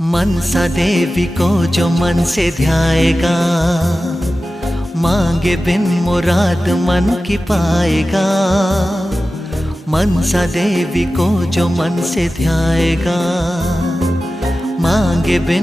मनसा देवी को जो मन से ध्याएगा, मांगे बिन मुराद मन की पाएगा। मनसा देवी को जो मन से ध्याएगा, मांगे बिन